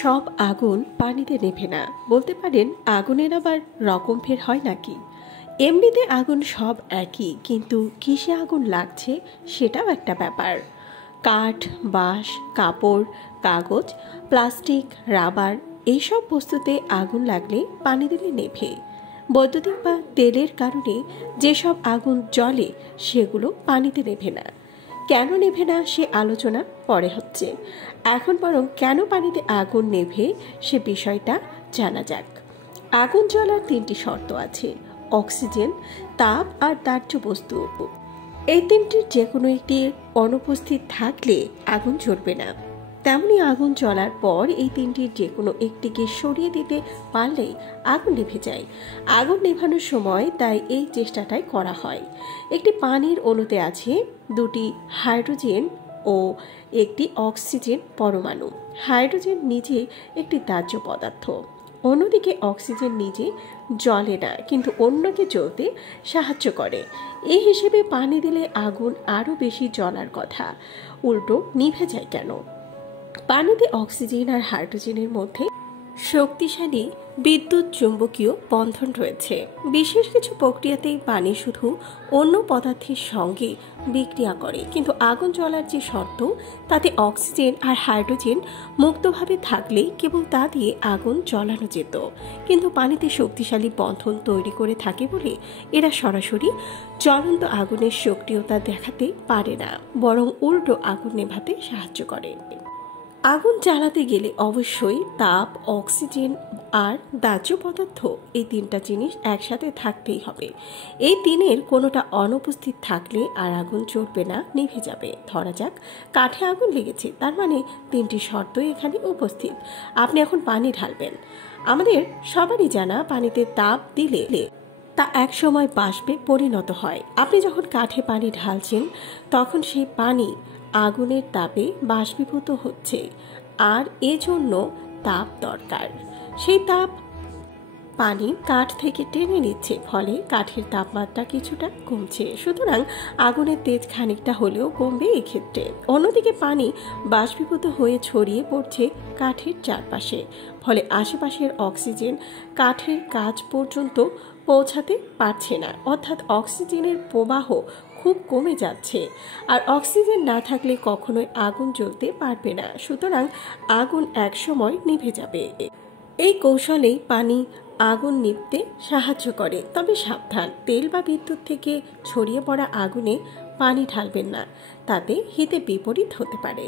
সব আগুন পানিতে নেভে না। বলতে পারেন আগুনের আবার রকম ফের হয় নাকি। এমনিতে আগুন সব একই, কিন্তু কিসে আগুন লাগছে সেটাও একটা ব্যাপার। কাঠ, বাঁশ, কাপড়, কাগজ, প্লাস্টিক, রাবার এইসব বস্তুতে আগুন লাগলে পানি দিলে নেভে। বৈদ্যুতিক বা তেলের কারণে যেসব আগুন জ্বলে সেগুলো পানিতে নেভে না। কেন নেভে না সে আলোচনা পরে হচ্ছে। এখন বরং কেন পানিতে আগুন নেভে সে বিষয়টা জানা যাক। আগুন জ্বলার তিনটি শর্ত আছে: অক্সিজেন, তাপ আর দাহ্য বস্তু। এই তিনটির যে কোনো একটি অনুপস্থিত থাকলে আগুন জ্বলবে না। তেমনি আগুন জ্বলার পর এই তিনটির যে কোনো একটিকে সরিয়ে দিতে পারলেই আগুন নিভে যায়। আগুন নেভানোর সময় তাই এই চেষ্টাটাই করা হয়। একটি পানির অণুতে আছে দুটি হাইড্রোজেন ও একটি অক্সিজেন পরমাণু। হাইড্রোজেন নিজে একটি দাহ্য পদার্থ, অন্যদিকে অক্সিজেন নিজে জ্বলে না, কিন্তু অন্যকে জ্বলতে সাহায্য করে। এই হিসেবে পানি দিলে আগুন আরও বেশি জ্বলার কথা, উল্টো নিভে যায় কেন? পানিতে অক্সিজেন আর হাইড্রোজেনের মধ্যে শক্তিশালী বিদ্যুৎ চুম্বকীয় বন্ধন রয়েছে। বিশেষ কিছু প্রক্রিয়াতেই পানি শুধু অন্য পদার্থের সঙ্গে বিক্রিয়া করে, কিন্তু আগুন জ্বলার যে শর্ত তাতে অক্সিজেন আর হাইড্রোজেন মুক্তভাবে থাকলেই কেবল তা দিয়ে আগুন জ্বলানো যেত। কিন্তু পানিতে শক্তিশালী বন্ধন তৈরি করে থাকে বলে এরা সরাসরি জ্বলন্ত আগুনের সক্রিয়তা দেখাতে পারে না, বরং উল্টো আগুন নেভাতে সাহায্য করে। আগুন জ্বালাতে গেলে অবশ্যই তাপ, অক্সিজেন আর দাহ্য পদার্থ এই তিনটা জিনিস একসাথে থাকতেই হবে। এই তিনের কোনোটা অনুপস্থিত থাকলে আর আগুন জ্বলবে না, নিভে যাবে। ধরা যাক কাঠে আগুন লেগেছে, তার মানে তিনটি শর্তই এখানে উপস্থিত। আপনি এখন পানি ঢালবেন। আমাদের সবারই জানা পানিতে তাপ দিলে তা এক সময় বাষ্পে পরিণত হয়। আপনি যখন কাঠে পানি ঢালছেন তখন সেই পানি আগুনের তাপে বাষ্পীভূত হচ্ছে, আর এজন্য তাপ দরকার। সেই তাপ পানি কাঠ থেকে টেনে নিচ্ছে, ফলে কাঠের তাপমাত্রা কিছুটা কমছে। সুতরাং আগুনের তেজ খানিকটা হলেও কমবে এক্ষেত্রে। অন্যদিকে পানি বাষ্পীভূত হয়ে ছড়িয়ে পড়ছে কাঠের চারপাশে, ফলে আশেপাশের অক্সিজেন কাঠের কাছ পর্যন্ত পৌঁছাতে পারছে না, অর্থাৎ অক্সিজেনের প্রবাহ খুব কমে যাচ্ছে। আর অক্সিজেন না থাকলে কখনোই আগুন জ্বলতে পারবে না, সুতরাং আগুন একসময় নিভে যাবে। এই কৌশলেই পানি আগুন নিভতে সাহায্য করে। তবে সাবধান, তেল বা বিদ্যুৎ থেকে ছড়িয়ে পড়া আগুনে পানি ঢালবেন না, তাতে হিতে বিপরীত হতে পারে।